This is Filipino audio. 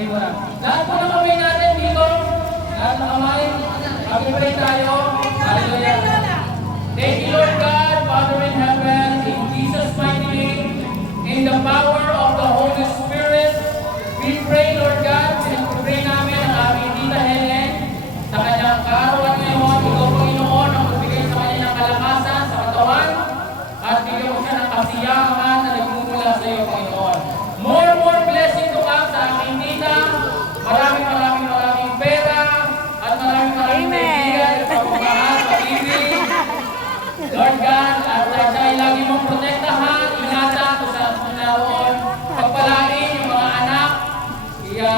pray mo na. Lahat po ng kamay natin dito. Lahat ng kamay. Pag-pray tayo. Hallelujah. Thank you, Lord God, Father in heaven, in Jesus' mighty name, in the power of the Holy Spirit. We pray, Lord God, pinag-pray namin ang aming Tita Helen sa kanyang kaarawan ngayon. Ikaw, Panginoon, ang magbigay sa kanya ng kalakasan sa katawan at bigyan mo siya ng kasiyahan na nagmumula sa iyo, Panginoon. More blessing to come sa aming Tita. Maraming pera at maraming kaibigan at pagmamahal, pag-ibig. Lord God, at siya ay lagi mong protektahan, ingatan kung saan mo naroon. Pagpalain yung mga anak, siya